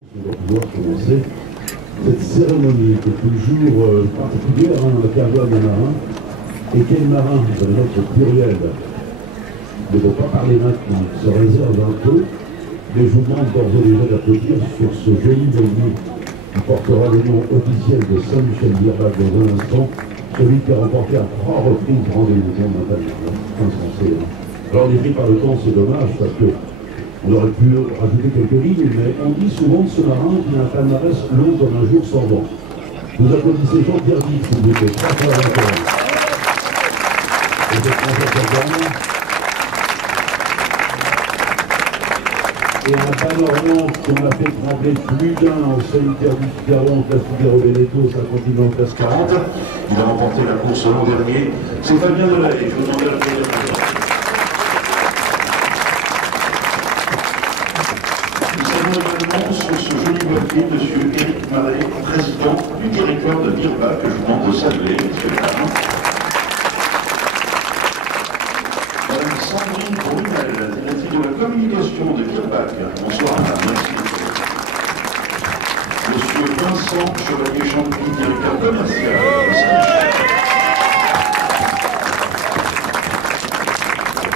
On va pouvoir commencer cette cérémonie qui est toujours particulière dans la carrière des marins. Et quel marin, dans notre pluriel, ne faut pas parler maintenant, se réserve un peu, mais je vous demande d'ores et déjà d'applaudir sur ce joli voilier qui portera le nom officiel de Saint-Michel Virbac dans un instant, celui qui a remporté à 3 reprises rendez-vous du monde insensé. Alors on est pris par le temps, c'est dommage parce que on aurait pu rajouter quelques lignes, mais on dit souvent de ce marin qu'il a un palmarès long comme un jour sans vent. Vous applaudissez Jean-Pierre Dick, s'il vous plaît. Et un panorama qu'on a fait trembler plus d'un en solitaire du Figaro, en classe Figaro Veneto, ça continue en classe 40. Il a remporté la course l'an dernier. C'est Fabien Delay, je vous demande d'applaudir. Sur ce joli voilier, M. Éric Marais, président du directoire de Virbac, que je vous demande de saluer, messieurs et dames. Madame Sandrine Brunel, directrice de la communication de Virbac. Bonsoir, madame. Merci. Monsieur Vincent Chevalier-Champy, directeur commercial de Saint-Michel.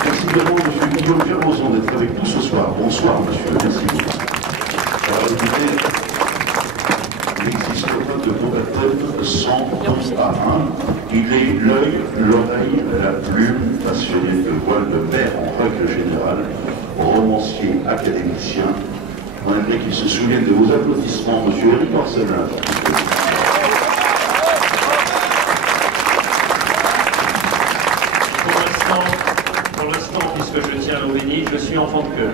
Merci également, monsieur Guillaume Ferroson, d'être avec nous ce soir. Bonsoir, monsieur. Merci beaucoup. Alors écoutez, il n'existe pas de baptême sans don à un. Il est l'œil, l'oreille, la plume, passionné de voile de mer en règle générale, romancier, académicien. On aimerait qu'il se souvienne de vos applaudissements, monsieur Éric Orselin. Pour l'instant, puisque je tiens au béni, je suis enfant de cœur.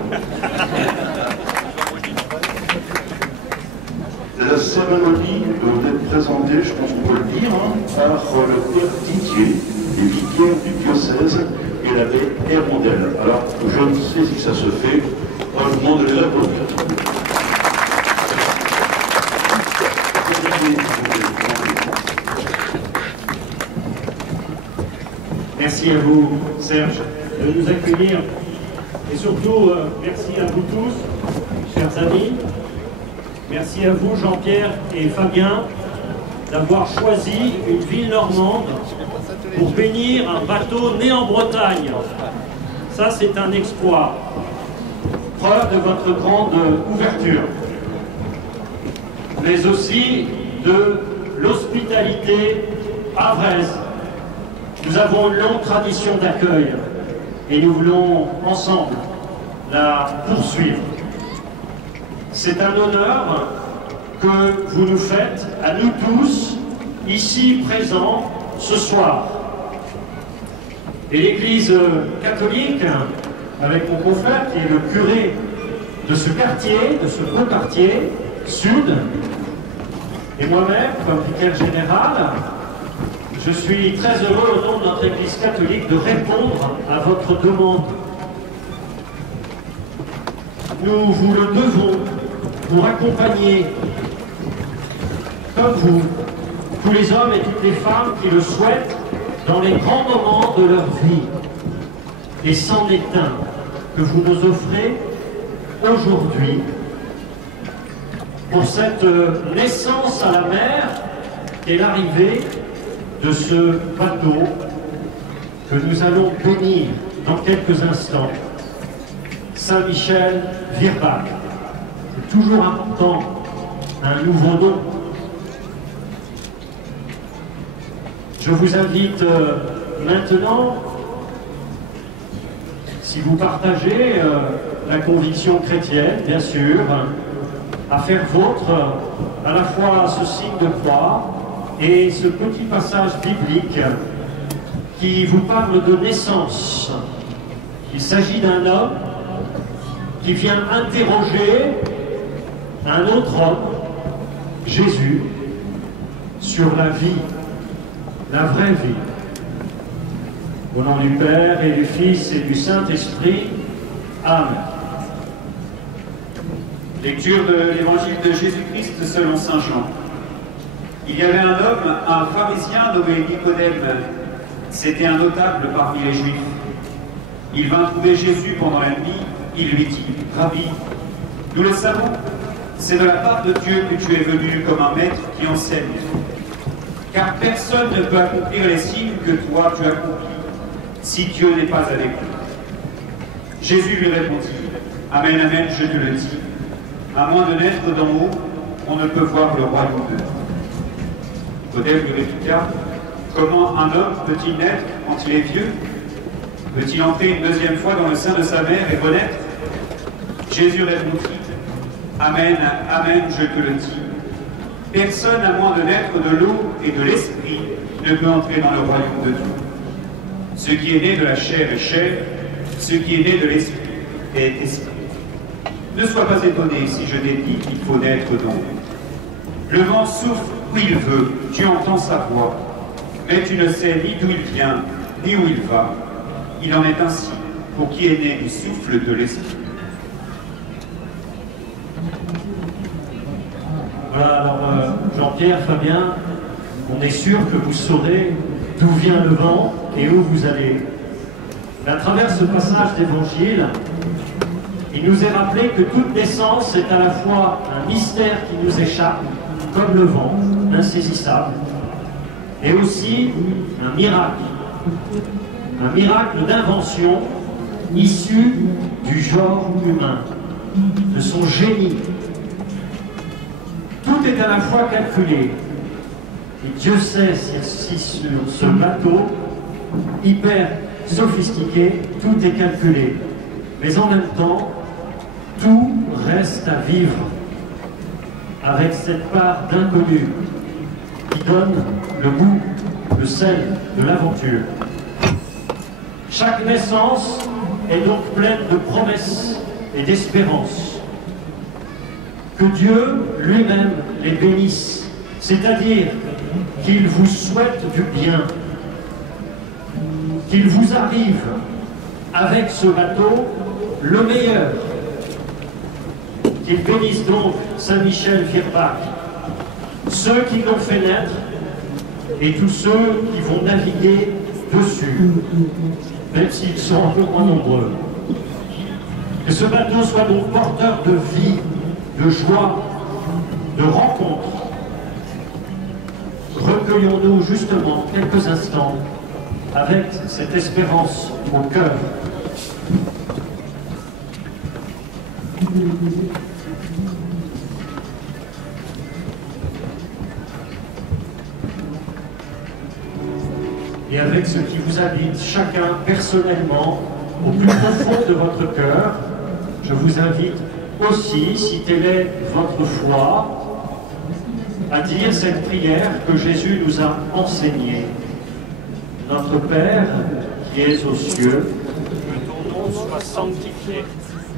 La cérémonie doit être présentée, je pense qu'on peut le dire, par le père Didier, les vicaires du diocèse et l'abbé Hérondelle. Alors, je ne sais si ça se fait, je vous demande de les applaudir. Merci à vous, Serge, de nous accueillir. Et surtout, merci à vous tous, chers amis. Merci à vous, Jean-Pierre et Fabien, d'avoir choisi une ville normande pour bénir un bateau né en Bretagne. Ça, c'est un exploit. Preuve de votre grande ouverture. Mais aussi de l'hospitalité havraise. Nous avons une longue tradition d'accueil et nous voulons ensemble la poursuivre. C'est un honneur que vous nous faites à nous tous, ici présents ce soir. Et l'Église catholique, avec mon confrère qui est le curé de ce quartier, de ce beau quartier sud, et moi-même, comme vicaire général, je suis très heureux au nom de notre Église catholique de répondre à votre demande. Nous vous le devons pour accompagner, comme vous, tous les hommes et toutes les femmes qui le souhaitent dans les grands moments de leur vie. Et c'en est un que vous nous offrez aujourd'hui pour cette naissance à la mer et l'arrivée de ce bateau que nous allons bénir dans quelques instants, Saint-Michel Virbac. C'est toujours important, un nouveau nom. Je vous invite maintenant, si vous partagez la conviction chrétienne, bien sûr, à faire vôtre à la fois ce signe de croix et ce petit passage biblique qui vous parle de naissance. Il s'agit d'un homme qui vient interroger un autre homme, Jésus, sur la vie, la vraie vie. Au nom du Père et du Fils et du Saint-Esprit, Amen. Lecture de l'évangile de Jésus-Christ selon saint Jean. Il y avait un homme, un pharisien nommé Nicodème. C'était un notable parmi les Juifs. Il vint trouver Jésus pendant la nuit. Il lui dit, Rabbi, nous le savons, C'est de la part de Dieu que tu es venu comme un maître qui enseigne. Car personne ne peut accomplir les signes que toi tu accomplis, si Dieu n'est pas avec lui. Jésus lui répondit, Amen, Amen, je te le dis. À moins de naître d'en haut, on ne peut voir le royaume de Dieu. Nicodème lui répliqua, comment un homme peut-il naître quand il est vieux? Peut-il entrer une deuxième fois dans le sein de sa mère et renaître? Jésus répondit, Amen, Amen, je te le dis. Personne, à moins de naître de l'eau et de l'esprit, ne peut entrer dans le royaume de Dieu. Ce qui est né de la chair est chair, ce qui est né de l'esprit est esprit. Ne sois pas étonné si je t'ai dit qu'il faut naître d'en haut. Le vent souffle où il veut, tu entends sa voix, mais tu ne sais ni d'où il vient, ni où il va. Il en est ainsi pour qui est né du souffle de l'esprit. Voilà, alors Jean-Pierre, Fabien, on est sûr que vous saurez d'où vient le vent et où vous allez. À travers ce passage d'évangile, il nous est rappelé que toute naissance est à la fois un mystère qui nous échappe, comme le vent, insaisissable, et aussi un miracle d'invention issu du genre humain, de son génie. Tout est à la fois calculé. Et Dieu sait si sur ce bateau hyper sophistiqué, tout est calculé. Mais en même temps, tout reste à vivre avec cette part d'inconnu qui donne le goût, le sel de l'aventure. Chaque naissance est donc pleine de promesses et d'espérances. Que Dieu lui-même les bénisse, c'est-à-dire qu'il vous souhaite du bien, qu'il vous arrive avec ce bateau le meilleur. Qu'il bénisse donc Saint-Michel-Vierbach, ceux qui l'ont fait naître et tous ceux qui vont naviguer dessus, même s'ils sont un peu moins nombreux. Que ce bateau soit donc porteur de vie, de joie, de rencontre. Recueillons-nous justement quelques instants avec cette espérance au cœur. Et avec ce qui vous habite, chacun personnellement, au plus profond de votre cœur, je vous invite aussi, si telle est votre foi, à dire cette prière que Jésus nous a enseignée. Notre Père, qui es aux cieux, que ton nom soit sanctifié,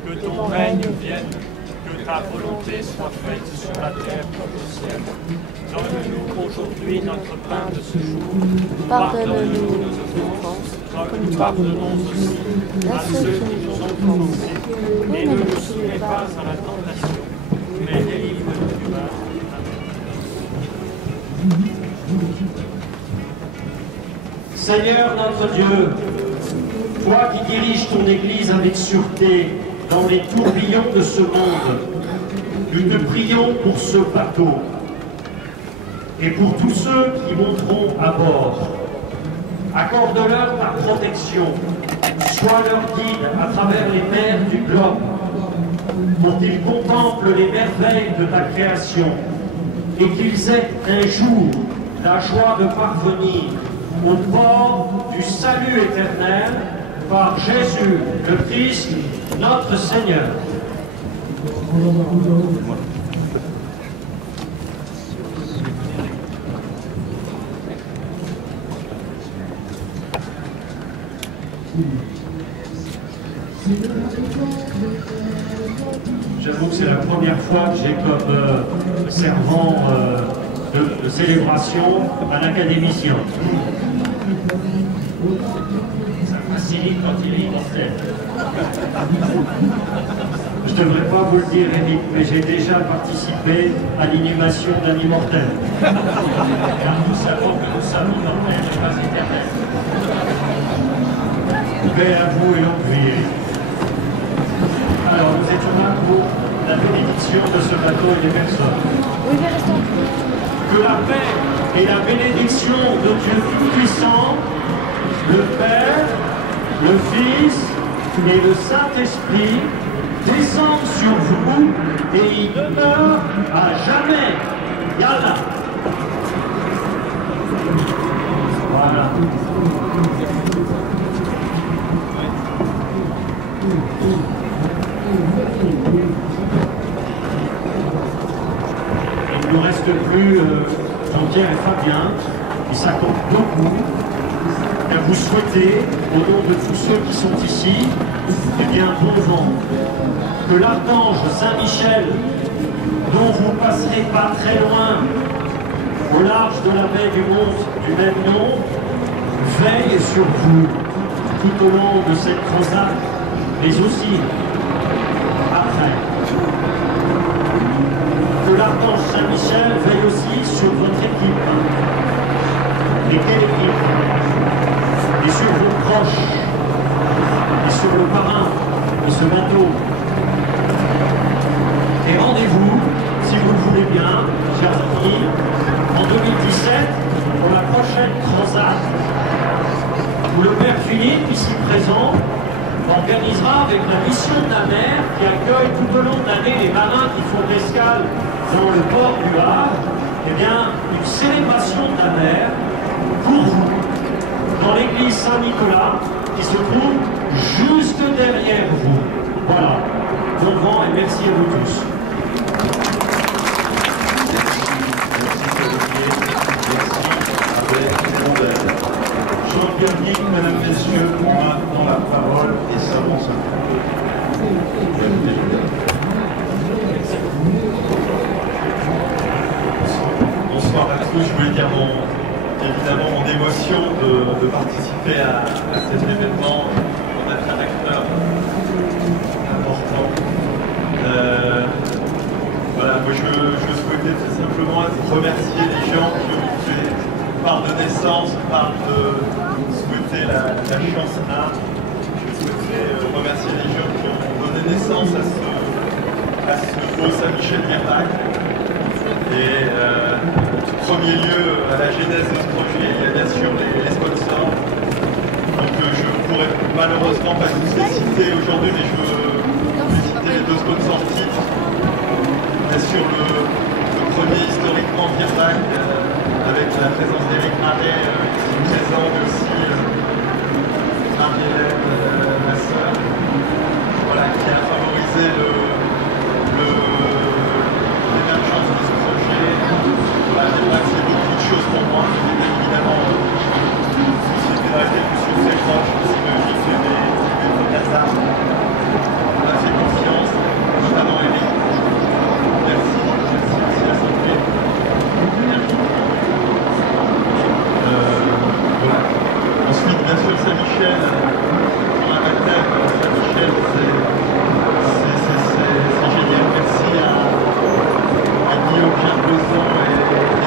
que ton règne vienne, que ta volonté soit faite sur la terre comme au ciel. Donne-nous aujourd'hui notre pain de ce jour. Pardonne-nous nos offenses, comme nous pardonnons aussi à ceux qui nous ont offensés. Et ne nous soumets pas à la tentation, mais délivre-nous du mal. Seigneur notre Dieu, toi qui diriges ton Église avec sûreté dans les tourbillons de ce monde, nous te prions pour ce bateau et pour tous ceux qui monteront à bord. Accorde-leur ta protection, sois leur guide à travers les mers du globe, pour qu'ils contemplent les merveilles de ta création et qu'ils aient un jour la joie de parvenir au port du salut éternel par Jésus le Christ, notre Seigneur. J'avoue que c'est la première fois que j'ai comme servant de célébration un académicien. Ça facilite quand il est immortel. Je ne devrais pas vous le dire, Eric, mais j'ai déjà participé à l'inhumation d'un immortel. Car nous savons que nous sommes immortels et pas éternels. Paix à vous et longue vie. Alors, nous étions là pour la bénédiction de ce bateau et des personnes. Que la paix et la bénédiction de Dieu Tout-Puissant, le Père, le Fils et le Saint-Esprit descendent sur vous et y demeurent à jamais. Yalla. Voilà. Il ne nous reste plus Jean-Pierre et Fabien, qui s'accordent beaucoup, à vous souhaiter, au nom de tous ceux qui sont ici, eh bien, bon vent. Que l'archange Saint-Michel, dont vous passerez pas très loin, au large de la baie du monde du même nom, veille sur vous tout au long de cette croisade, mais aussi après. Que l'archange Saint-Michel veille aussi sur votre équipe. Et quelle équipe? Et sur vos proches, et sur le parrain de ce bateau. Et rendez-vous, si vous le voulez bien, chers amis, en 2017, pour la prochaine transat, où le Père Philippe, ici présent, organisera avec la mission de la mer qui accueille tout au long de l'année les marins qui font l'escale dans le port du Havre, eh bien, une célébration de la mer pour vous, dans l'église Saint-Nicolas, qui se trouve juste derrière vous. Voilà. Bon vent et merci à vous tous. Jean-Pierre Guy, mesdames, messieurs, maintenant la parole et s'avance un peu. Bonsoir à tous, je voulais dire évidemment mon émotion de participer à cet événement, d'être un acteur important. Voilà, moi je souhaitais tout simplement remercier les gens qui ont fait part de naissance, part de souhaiter la chance à. Je souhaiterais remercier les gens qui ont donné naissance à ce beau Saint-Michel-Mirac. Et en premier lieu, à la genèse de ce projet, il y a bien sûr les sponsors. Donc je ne pourrais malheureusement pas tous les citer aujourd'hui, mais je veux citer les deux sponsors titres. Bien sûr, le premier historiquement Virbac, avec la présence d'Éric Marais ici présent, mais aussi Marie-Hélène, ma sœur, voilà, qui a favorisé l'émergence de ce projet. Voilà, Virbac, c'est beaucoup de choses pour moi, évidemment, société dans laquelle je suis très proche, aussi de Gif et mes Casar. On a fait confiance, notamment Eric. Merci aussi à Saint-Pierre. Voilà. Ensuite, bien sûr, Saint-Michel, pour un baptême, Saint-Michel, c'est génial. Merci à Guillaume Pierre-Besan et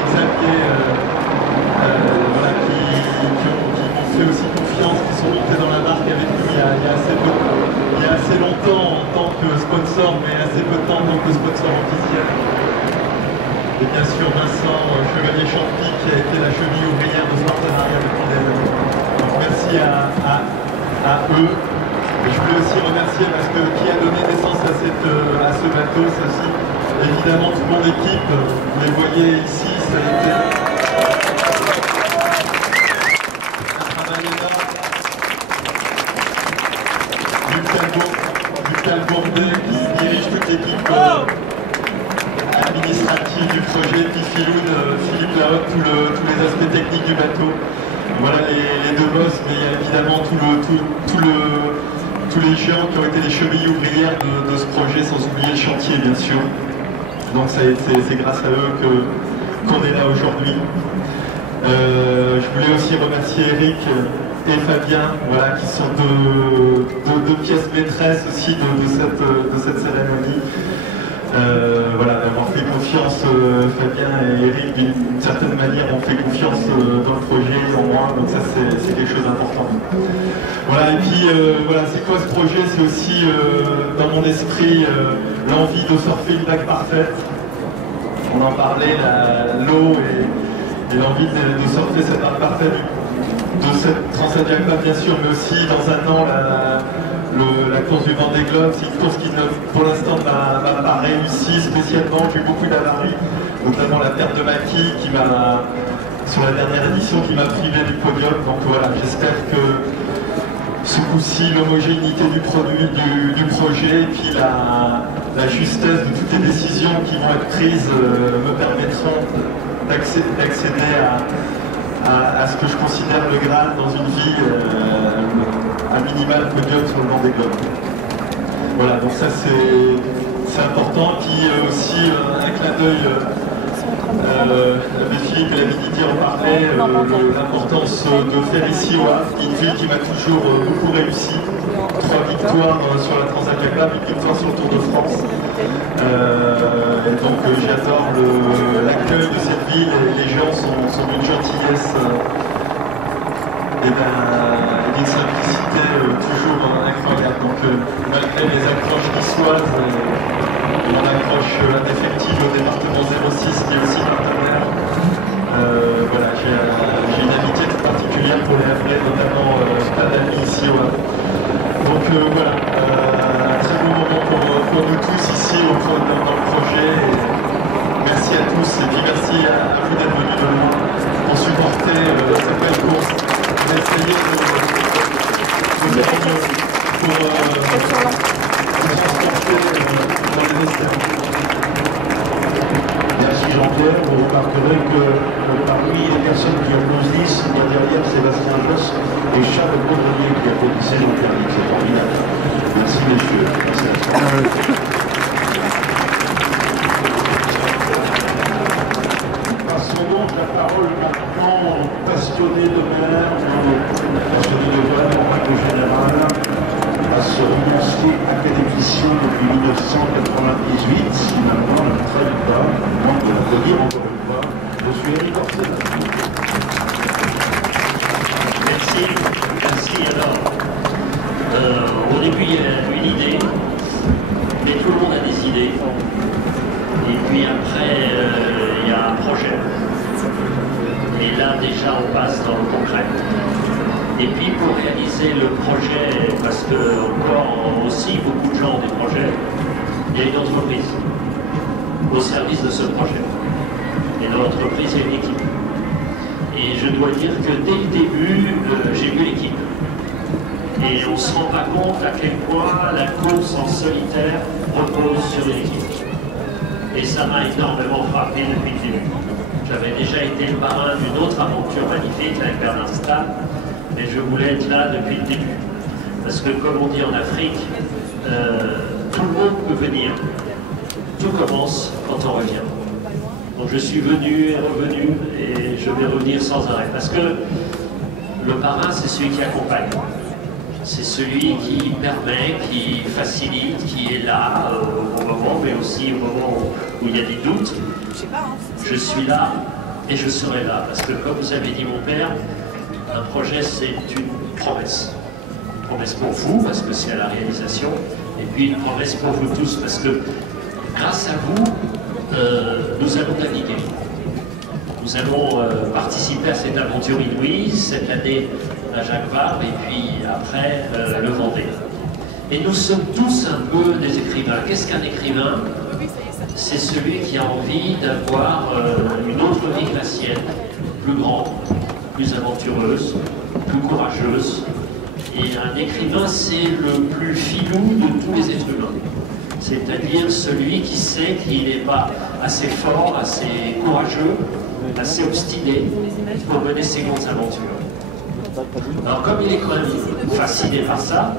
Xavier voilà, qui m'ont fait aussi confiance, qui sont montés dans la barque avec nous il y a assez longtemps en tant que sponsor, mais assez peu de temps en tant que sponsor officiel. Et bien sûr Vincent Chevalier-Champy qui a été la cheville ouvrière de ce partenariat depuis des années. Donc merci à eux. Et je voulais aussi remercier parce que qui a donné naissance à ce bateau, c'est aussi évidemment toute mon équipe. Vous les voyez ici, ça a été un travail énorme. Lucas Bourdet qui dirige toute l'équipe administrative du projet, puis Philippe Lahotte, tous les aspects techniques du bateau. Voilà les deux boss, mais il y a évidemment tous les gens qui ont été les chevilles ouvrières de ce projet, sans oublier le chantier bien sûr. Donc c'est grâce à eux qu'on est là aujourd'hui. Je voulais aussi remercier Eric et Fabien, voilà, qui sont deux pièces maîtresses aussi de cette cérémonie. Voilà, d'avoir fait confiance, Fabien et Eric, d'une certaine manière, ont fait confiance dans le projet, en moi, donc ça c'est quelque chose d'important. Voilà, et puis voilà, c'est quoi ce projet? C'est aussi dans mon esprit l'envie de surfer une vague parfaite. On en parlait, l'eau et l'envie de surfer cette vague parfaite de cette Transavia Club, bien sûr, mais aussi dans un an la course du Vendée Globe. C'est une course qui pour l'instant m'a pas réussi spécialement. J'ai eu beaucoup d'avaries, notamment la perte de maquille qui m'a, sur la dernière édition, qui m'a privé du podium. Donc voilà, j'espère que ce coup-ci, l'homogénéité du produit, du projet, et puis la justesse de toutes les décisions qui vont être prises me permettront d'accéder à ce que je considère le Graal dans une vie, un minimal podium sur le Vendée Globe. Voilà, donc ça c'est important. Puis aussi un clin d'œil, Philippe et la Didier en parlaient, l'importance de faire ici au Havre, une ville qui m'a toujours beaucoup réussi. 3 victoires sur la Transavia Club, une victoire sur le Tour de France. Et donc j'adore l'accueil de cette ville, et les gens sont d'une gentillesse et d'une simplicité toujours incroyable. Donc malgré les accroches niçoises, mon accroche indéfectible au département 06 qui est aussi partenaire, voilà, j'ai une amitié toute particulière pour les Havrais, notamment plein d'amis ici au Havre. Donc voilà, un très beau moment pour nous tous ici dans le projet. Et merci à tous et puis merci à vous d'être venus de loin pour supporter cette belle course. On a essayé de transporter dans les escaliers. Merci Jean-Pierre. Vous remarquerez que parmi les personnes qui applaudissent, il y a derrière Sébastien Josse et Charles Baudrelier qui applaudissaient Jean-Pierre. C'est formidable. Merci messieurs. Merci. Passons donc la parole maintenant aux passionnés de mer, passionnés de mer en règle générale, à ce romancier académicien depuis 1998, qui maintenant ne traîne pas, moins de le dire encore une fois, je suis Éric Orsenna. Merci. Alors, au début, il y a une idée, mais tout le monde a des idées. Et puis après, il y a un projet. Et là, déjà, on passe dans le concret. Et puis, pour réaliser le projet, parce que encore aussi beaucoup de gens ont des projets, il y a une entreprise au service de ce projet. Et dans l'entreprise, il y a une équipe. Et je dois dire que dès le début, j'ai vu l'équipe. Et on ne se rend pas compte à quel point la course en solitaire repose sur l'équipe. Et ça m'a énormément frappé depuis le début. J'avais déjà été le parrain d'une autre aventure magnifique avec Bernard Stahl, mais je voulais être là depuis le début. Parce que comme on dit en Afrique, tout le monde peut venir. Tout commence quand on revient. Donc je suis venu et revenu et je vais revenir sans arrêt. Parce que le parrain, c'est celui qui accompagne. C'est celui qui permet, qui facilite, qui est là au bon moment, mais aussi au moment où il y a des doutes. Je suis là et je serai là. Parce que comme vous avez dit mon père, un projet c'est une promesse. Une promesse pour vous, parce que c'est à la réalisation, et puis une promesse pour vous tous, parce que grâce à vous, nous allons naviguer. Nous allons participer à cette aventure inouïe, cette année à Jacques Vabre, et puis après le Vendée. Et nous sommes tous un peu des écrivains. Qu'est-ce qu'un écrivain? C'est celui qui a envie d'avoir une autre vie que la sienne, plus grande, plus aventureuse, plus courageuse. Et un écrivain, c'est le plus filou de tous les êtres humains. C'est-à-dire celui qui sait qu'il n'est pas assez fort, assez courageux, assez obstiné pour mener ses grandes aventures. Alors comme il est quand même fasciné par ça,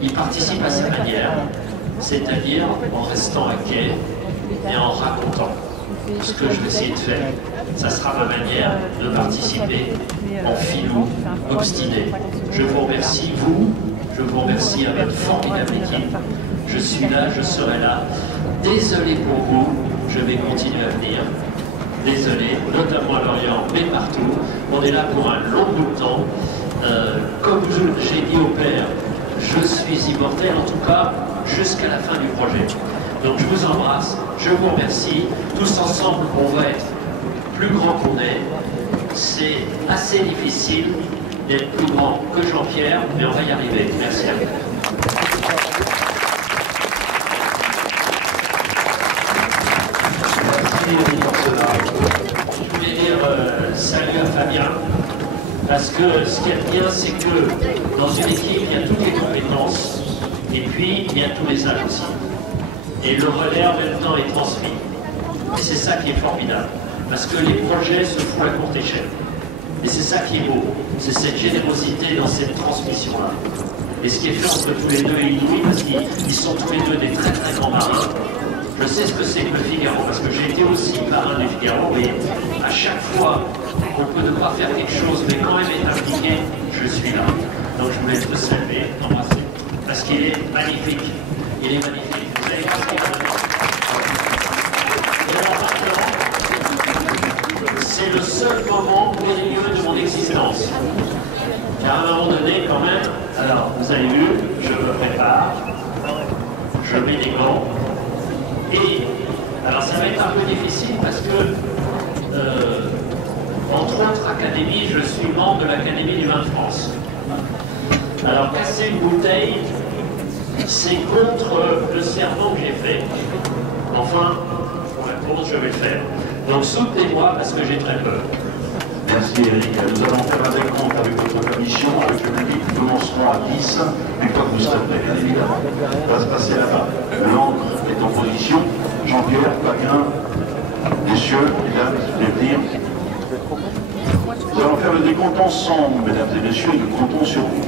il participe à sa manière, c'est-à-dire en restant à quai et en racontant ce que je vais essayer de faire. Ça sera ma manière de participer en filou, obstiné. Je vous remercie, vous, je vous remercie à votre formidable équipe. Je suis là, je serai là. Désolé pour vous, je vais continuer à venir. Désolé, notamment à Lorient, mais partout. On est là pour un long bout de temps. Comme j'ai dit au père, je suis immortel, en tout cas jusqu'à la fin du projet. Donc je vous embrasse, je vous remercie. Tous ensemble, on va être plus grand qu'on est. C'est assez difficile d'être plus grand que Jean-Pierre, mais on va y arriver. Merci à vous. Je voulais dire salut à Fabien, parce que ce qu'il y a de bien, c'est que dans une équipe, il y a toutes les compétences, et puis il y a tous les âges aussi. Et le relais en même temps est transmis. Et c'est ça qui est formidable, parce que les projets se font à courte échelle. Et c'est ça qui est beau, c'est cette générosité dans cette transmission-là. Et ce qui est fait entre tous les deux est inouï, parce qu'ils sont tous les deux des très très grands marins. Je sais ce que c'est que le Figaro, parce que j'ai été aussi marin du Figaro, et à chaque fois qu'on peut devoir faire quelque chose, mais quand même être impliqué, je suis là. Donc je voulais te saluer, t'embrasser, parce qu'il est magnifique. Il est magnifique. Vous savez pas ce qu'il est. Et alors maintenant, c'est le seul moment périlleux de mon existence. Car à un moment donné, quand même, alors vous avez vu, je me prépare, je mets des gants. Et alors ça va être un peu difficile parce que, entre autres académies, je suis membre de l'Académie du vin de France. Alors casser une bouteille, c'est contre le serment que j'ai fait. Enfin, pour la cause, je vais le faire. Donc soutenez-moi parce que j'ai très peur. Merci Eric. Nous allons faire un décompte avec votre commission, avec le public. Nous commencerons à 10, une fois que vous serez prêts, bien évidemment. Ça va se passer là-bas. L'encre est en position. Jean-Pierre, Fabien, messieurs, mesdames, vous voulez venir. Nous allons faire le décompte ensemble, mesdames et messieurs, nous comptons sur vous.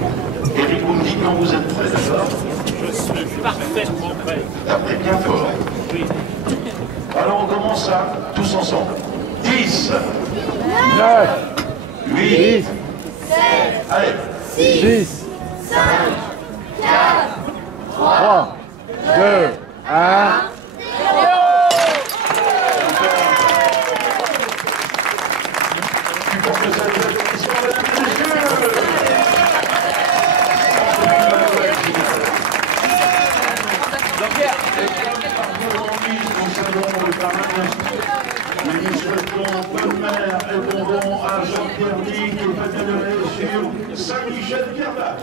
Eric, vous me dites quand vous êtes prêts, d'accord? Je suis parfaitement prêt. Tapez bien fort. Oui. Alors on commence à tous ensemble. 10, 9, 8, 7, allez, 6, 5, 4, 3, 2, 1. Nous souhaitons bonne mère et bon vent à Jean-Pierre Dick et peut-être sur Saint-Michel-Pierre-Bach.